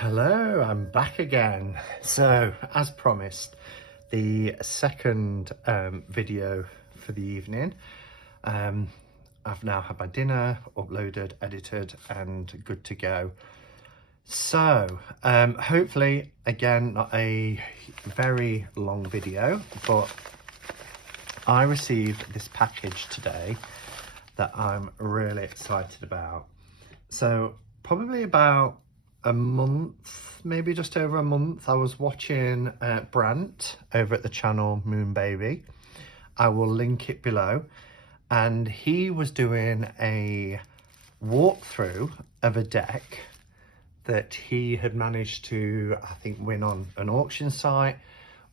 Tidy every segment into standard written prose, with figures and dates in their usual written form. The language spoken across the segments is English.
Hello, I'm back again. So, as promised, the second video for the evening. I've now had my dinner, uploaded, edited, and good to go. So, hopefully, again, not a very long video, but I received this package today that I'm really excited about. So, probably about a month, maybe just over a month, I was watching Brant over at the channel Moon Baby. I will link it below. And he was doing a walkthrough of a deck that he had managed to, I think, win on an auction site,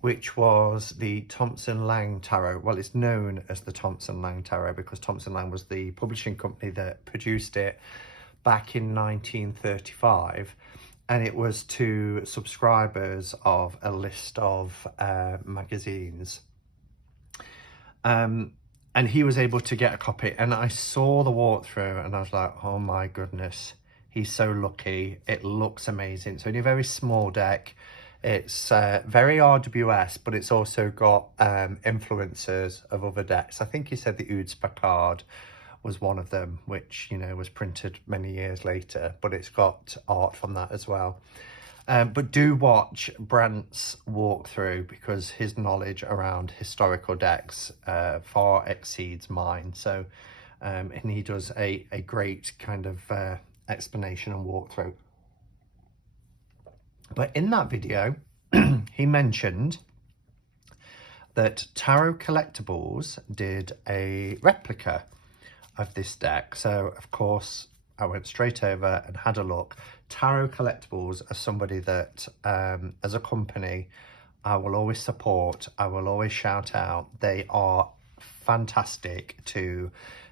which was the Thomson-Leng Tarot. Well, it's known as the Thomson-Leng Tarot because Thomson-Leng was the publishing company that produced it back in 1935, and it was to subscribers of a list of magazines. And he was able to get a copy, and I saw the walkthrough and I was like, oh my goodness, he's so lucky. It looks amazing. It's only a very small deck. It's very RWS, but it's also got influences of other decks. I think he said the Oud Spakard was one of them, which, you know, was printed many years later, but it's got art from that as well. But do watch Brant's walkthrough because his knowledge around historical decks far exceeds mine. So, and he does a great kind of explanation and walkthrough. But in that video, he mentioned that Tarot Collectibles did a replica of this deck. So of course I went straight over and had a look. Tarot Collectibles are somebody that as a company I will always support, I will always shout out. They are fantastic to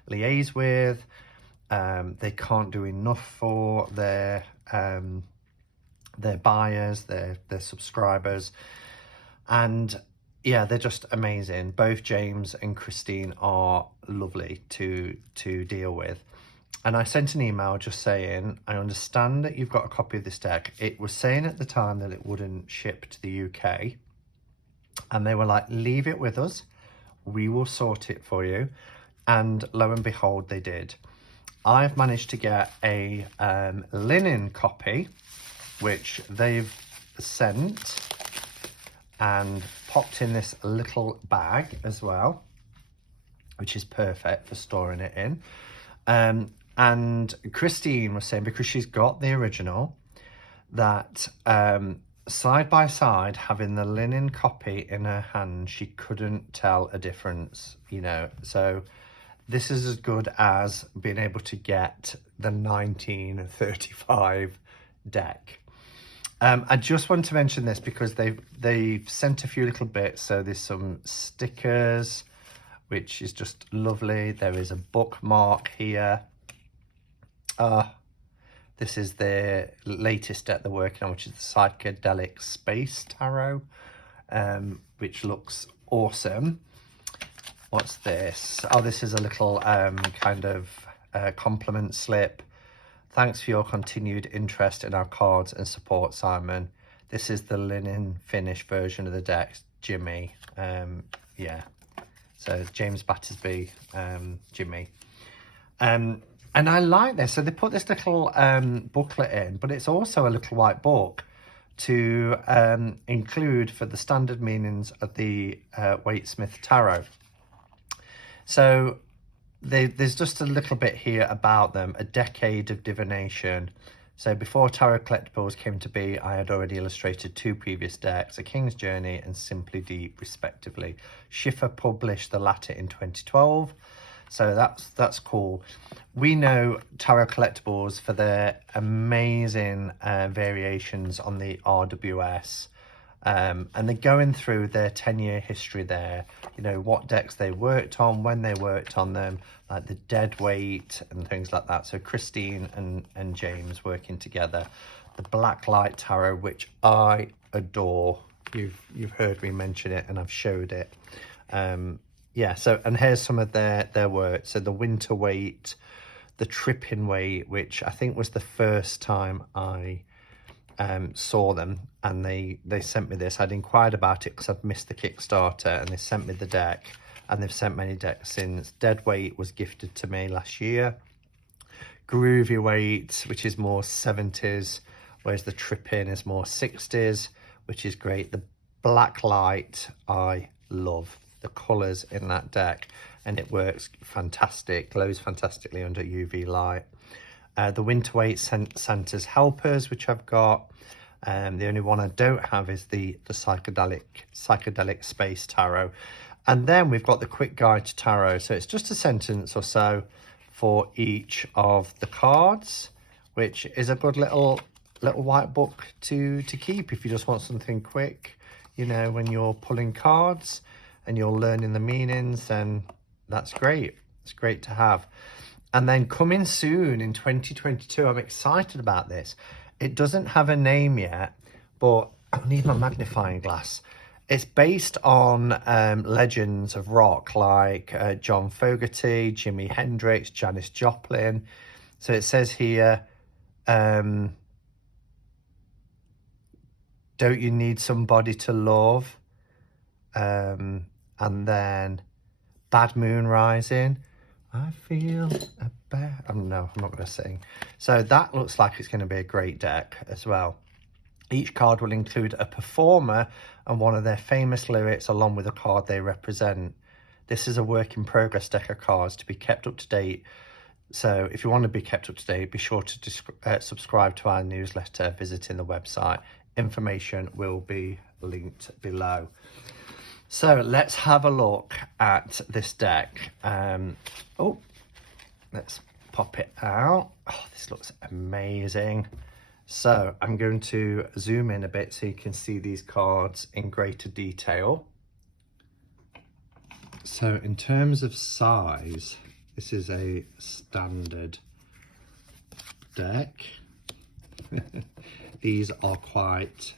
liaise with. They can't do enough for their buyers, their subscribers, and yeah, they're just amazing. Both James and Christine are lovely to deal with. And I sent an email just saying, I understand that you've got a copy of this deck. It was saying at the time that it wouldn't ship to the UK. And they were like, leave it with us. We will sort it for you. And lo and behold, they did. I've managed to get a linen copy, which they've sent and popped in this little bag as well, which is perfect for storing it in. And Christine was saying, because she's got the original, that side by side, having the linen copy in her hand, she couldn't tell a difference, you know. So this is as good as being able to get the 1935 deck. I just want to mention this because they've sent a few little bits. So there's some stickers, which is just lovely. There is a bookmark here. This is the latest deck they're working on, which is the Psychedelic Space Tarot, which looks awesome. What's this? Oh, this is a little kind of compliment slip. Thanks for your continued interest in our cards and support, Simon. This is the linen finish version of the deck, Jimmy. Yeah, so James Battersby, Jimmy. And I like this. So they put this little booklet in, but it's also a little white book to include for the standard meanings of the Waite-Smith Tarot. So there's just a little bit here about them. A decade of divination. So before Tarot Collectibles came to be, I had already illustrated two previous decks, A King's Journey and Simply Deep, respectively. Schiffer published the latter in 2012. So that's cool. We know Tarot Collectibles for their amazing variations on the RWS. And they're going through their 10-year history there, you know, what decks they worked on, when they worked on them, like the dead weight and things like that. So Christine and James working together. The Blacklight Tarot, which I adore. You've heard me mention it and I've showed it. Yeah, so, and here's some of their work. So the Winter Weight, the Tripping Weight, which I think was the first time I saw them and they sent me this. I'd inquired about it because I'd missed the Kickstarter, and they sent me the deck, and they've sent many decks since. Deadweight was gifted to me last year. Groovy Weight, which is more 70s, whereas the Trip-In is more 60s, which is great. The Black Light, I love the colours in that deck, and it works fantastic, glows fantastically under UV light. The Winterweight Santa's Helpers, which I've got. The only one I don't have is the psychedelic Space Tarot. And then we've got the Quick Guide to Tarot. So it's just a sentence or so for each of the cards, which is a good little white book to keep if you just want something quick, you know, when you're pulling cards and you're learning the meanings. Then that's great. It's great to have. And then coming soon in 2022, I'm excited about this. It doesn't have a name yet, but I need my magnifying glass. It's based on legends of rock like John Fogerty, Jimi Hendrix, Janis Joplin. So it says here, don't you need somebody to love? And then Bad Moon Rising. I feel a bear. Oh, no, I'm not going to sing. So that looks like it's going to be a great deck as well. Each card will include a performer and one of their famous lyrics along with a card they represent. This is a work in progress deck of cards to be kept up to date. So if you want to be kept up to date, be sure to subscribe to our newsletter visiting the website. Information will be linked below. So let's have a look at this deck. Oh, let's pop it out. Oh, this looks amazing. So I'm going to zoom in a bit so you can see these cards in greater detail. So in terms of size, this is a standard deck. These are quite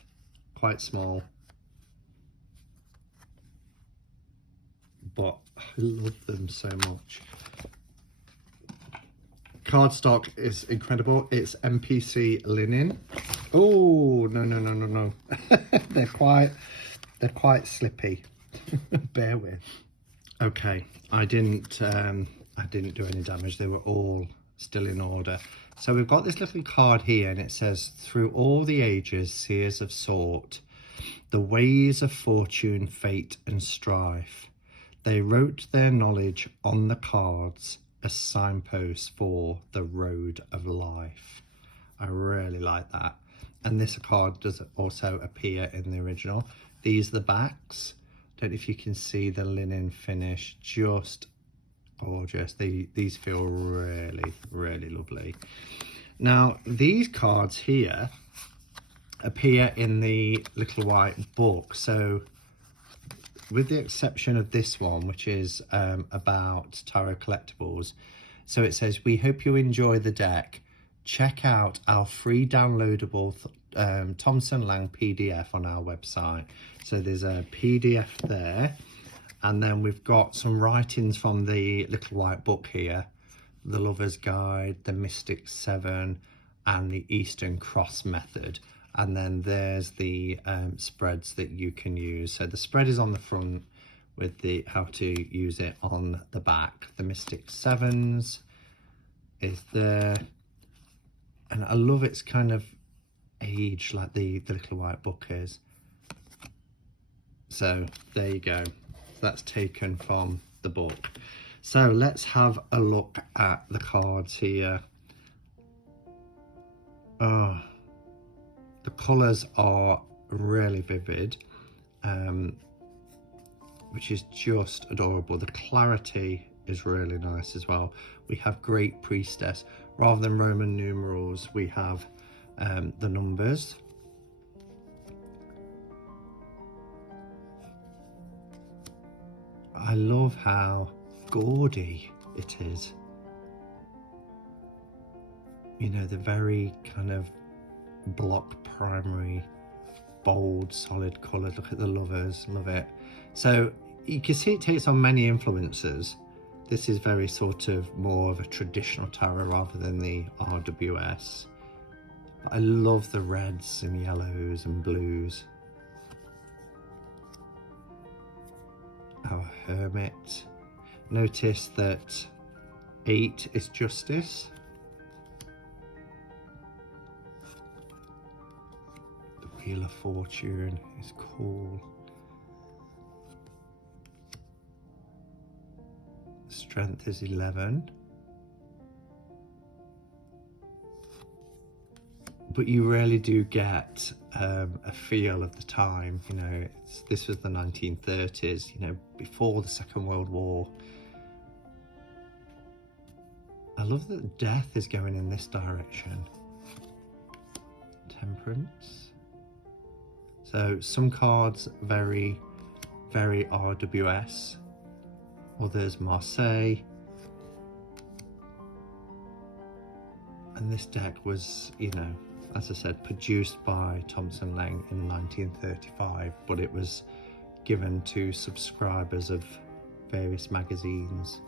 small, but I love them so much. Cardstock is incredible. It's MPC linen. Oh, no. they're quite slippy. Bear with. Okay, I didn't do any damage. They were all still in order. So we've got this little card here, and it says, through all the ages, seers have sought the ways of fortune, fate and strife. They wrote their knowledge on the cards as signposts for the road of life. I really like that. And this card does also appear in the original. These are the backs. Don't know if you can see the linen finish, just gorgeous. These feel really, really lovely. Now, these cards here appear in the little white book. So with the exception of this one, which is about tarot collectibles. So it says, we hope you enjoy the deck. Check out our free downloadable Thomson-Leng PDF on our website. So there's a PDF there. And then we've got some writings from the little white book here. The Lover's Guide, the Mystic Seven, and the Eastern Cross Method. And then there's the spreads that you can use. So the spread is on the front with the how to use it on the back. The Mystic Sevens is there. And I love its kind of age like the little white book is. So there you go. That's taken from the book. So let's have a look at the cards here. Oh, the colours are really vivid, which is just adorable. The clarity is really nice as well. We have Great Priestess. Rather than Roman numerals, we have the numbers. I love how gaudy it is. You know, the very kind of block primary, bold, solid colour. Look at the Lovers, love it. So you can see it takes on many influences. This is very sort of more of a traditional tarot rather than the RWS. But I love the reds and yellows and blues. Our Hermit. Notice that 8 is Justice. The Wheel of Fortune is cool. Strength is 11. But you really do get a feel of the time, you know. This was the 1930s, you know, before the Second World War. I love that Death is going in this direction. Temperance. So some cards very, very RWS. Others Marseille. And this deck was, you know, as I said, produced by Thomson-Leng in 1935, but it was given to subscribers of various magazines,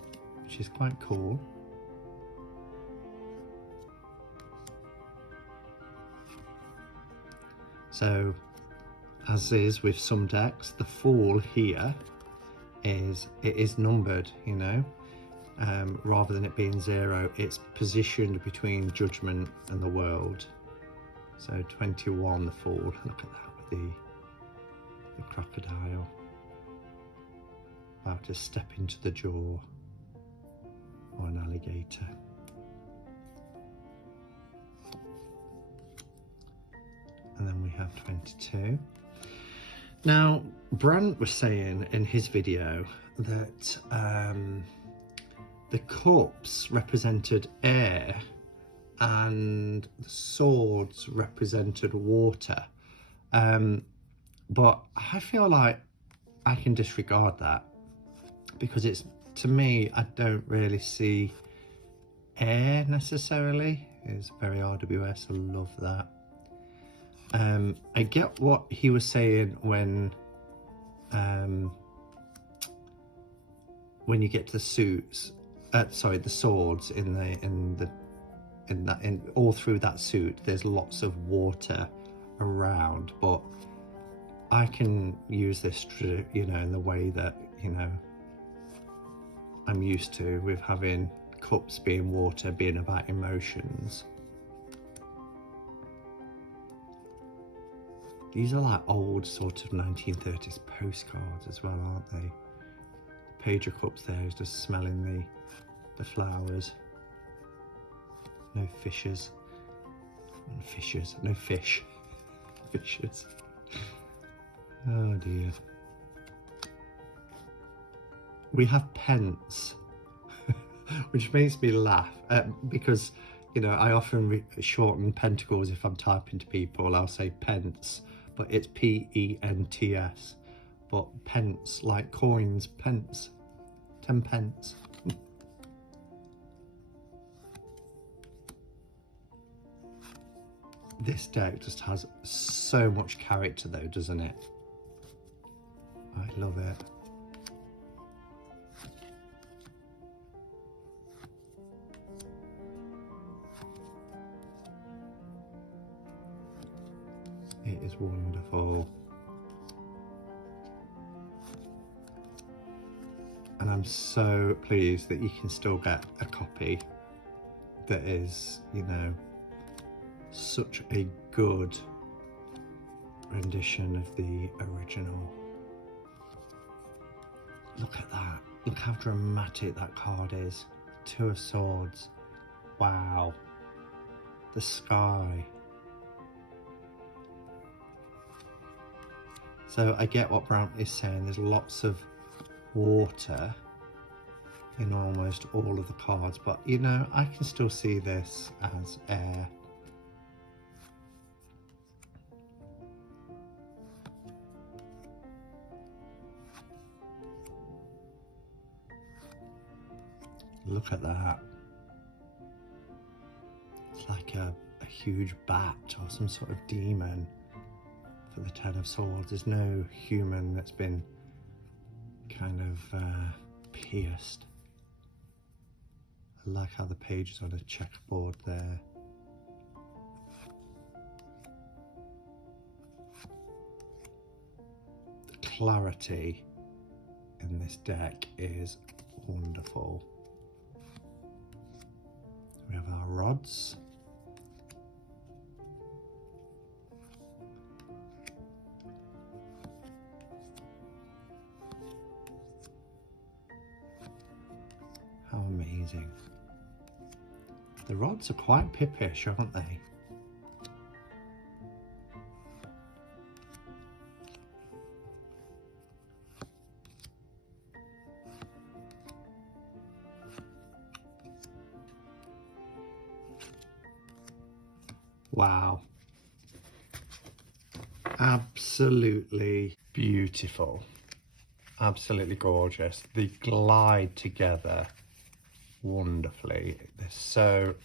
which is quite cool. So, as is with some decks, the Fool here is numbered, you know. Rather than it being 0, it's positioned between Judgment and the World. So 21, the Fool. Look at that with the crocodile about to step into the jaw of an alligator. And then we have 22. Now, Brant was saying in his video that the cups represented air and the swords represented water. But I feel like I can disregard that, because it's, to me, I don't really see air necessarily. It's very RWS, I love that. I get what he was saying when you get to the suits, the swords in all through that suit, there's lots of water around, but I can use this, you know, in the way that, you know, I'm used to, with having cups being water, being about emotions. These are like old sort of 1930s postcards as well, aren't they? Page of Cups there is just smelling the flowers. No fishes. No fish. Fishes. Oh dear. We have pence, which makes me laugh because, you know, I often shorten pentacles if I'm typing to people. I'll say pence, but it's P-E-N-T-S. But pence, like coins, pence, 10 pence. This deck just has so much character though, doesn't it? I love it. It is wonderful. And I'm so pleased that you can still get a copy that is, you know, such a good rendition of the original. Look at that. Look how dramatic that card is. 2 of Swords. Wow. The sky. So I get what Brant is saying. There's lots of water in almost all of the cards, but you know, I can still see this as air. Look at that. It's like a huge bat or some sort of demon for the 10 of Swords. There's no human that's been kind of pierced. I like how the page is on a checkerboard there. clarity in this deck is wonderful. We have our rods. How amazing. The rods are quite pippish, aren't they? Wow. Absolutely beautiful. Absolutely gorgeous. They glide together wonderfully. They're so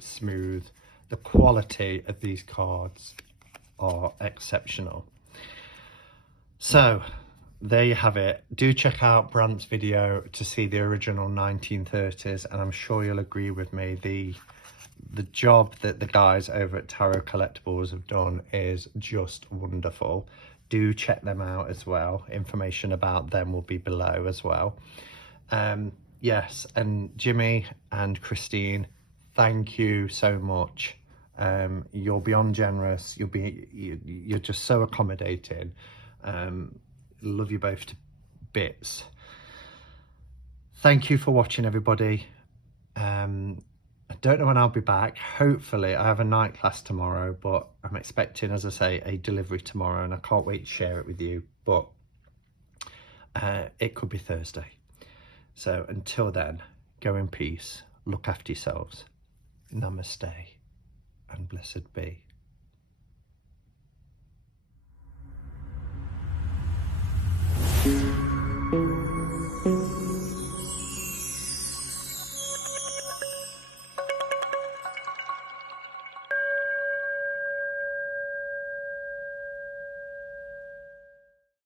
smooth. The quality of these cards are exceptional. So there you have it. Do check out Brant's video to see the original 1930s, and I'm sure you'll agree with me, the job that the guys over at Tarot Collectibles have done is just wonderful. Do check them out as well. Information about them will be below as well. Yes, and Jimmy and Christine, thank you so much. You're beyond generous. You're just so accommodating. Love you both to bits. Thank you for watching, everybody. I don't know when I'll be back. Hopefully, I have a night class tomorrow, but I'm expecting, as I say, a delivery tomorrow, and I can't wait to share it with you. But it could be Thursday. So until then, go in peace, look after yourselves. Namaste and blessed be.